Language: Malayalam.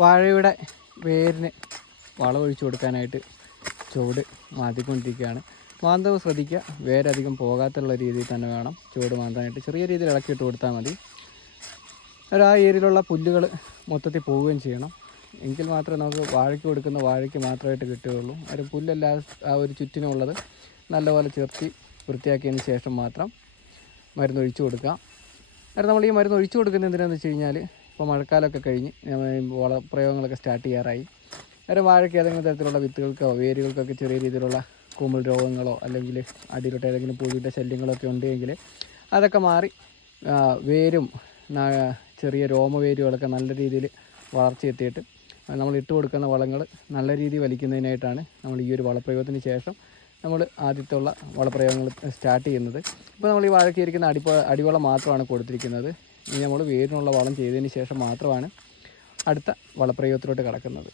വാഴയുടെ വേരിന് വളമൊഴിച്ച് കൊടുക്കാനായിട്ട് ചുവട് മാന്തിക്കൊണ്ടിരിക്കുകയാണ്. മാന്തവ് ശ്രദ്ധിക്കുക, വേരധികം പോകാത്തുള്ള രീതിയിൽ തന്നെ വേണം ചുവട് മാന്താനായിട്ട്. ചെറിയ രീതിയിൽ ഇളക്കിയിട്ട് കൊടുത്താൽ മതി. ആ ഏരിയയിലുള്ള പുല്ലുകൾ മൊത്തത്തിൽ പോവുകയും ചെയ്യണം. എങ്കിൽ മാത്രമേ നമുക്ക് വാഴയ്ക്ക് കൊടുക്കുന്ന വാഴയ്ക്ക് മാത്രമായിട്ട് കിട്ടുകയുള്ളൂ. ഒരു പുല്ലെല്ലാം ആ ഒരു ചുറ്റിനുള്ളത് നല്ലപോലെ ചേർത്തി വൃത്തിയാക്കിയതിന് ശേഷം മാത്രം മരുന്ന് ഒഴിച്ചു കൊടുക്കുക. കാരണം നമ്മൾ ഈ മരുന്ന് ഒഴിച്ചു കൊടുക്കുന്നത് എന്തിനാണെന്ന് വെച്ച് കഴിഞ്ഞാൽ, ഇപ്പോൾ മഴക്കാലമൊക്കെ കഴിഞ്ഞ് വളപ്രയോഗങ്ങളൊക്കെ സ്റ്റാർട്ട് ചെയ്യാറായി. കാരണം വാഴയ്ക്ക് ഏതെങ്കിലും തരത്തിലുള്ള വിത്തുകൾക്കോ വേരുകൾക്കൊക്കെ ചെറിയ രീതിയിലുള്ള കൂമ്പൽ രോഗങ്ങളോ അല്ലെങ്കിൽ അടിയിലോട്ട് ഏതെങ്കിലും പുഴുവിൻ്റെ ശല്യങ്ങളൊക്കെ ഉണ്ടെങ്കിൽ അതൊക്കെ മാറി വേരും ചെറിയ രോമവേരുകളൊക്കെ നല്ല രീതിയിൽ വളർച്ചയെത്തിയിട്ട് നമ്മൾ ഇട്ട് കൊടുക്കുന്ന വളങ്ങൾ നല്ല രീതിയിൽ വലിക്കുന്നതിനായിട്ടാണ് നമ്മൾ ഈ ഒരു വളപ്രയോഗത്തിന് ശേഷം നമ്മൾ ആദ്യത്തുള്ള വളപ്രയോഗങ്ങൾ സ്റ്റാർട്ട് ചെയ്യുന്നത്. ഇപ്പോൾ നമ്മൾ ഈ വാഴയ്ക്കിരിക്കുന്ന അടിവളം മാത്രമാണ് കൊടുത്തിരിക്കുന്നത്. ഇനി നമ്മൾ വേരിനുള്ള വളം ചെയ്തതിന് ശേഷം മാത്രമാണ് അടുത്ത വളപ്രയോഗത്തിലോട്ട് കടക്കുന്നത്.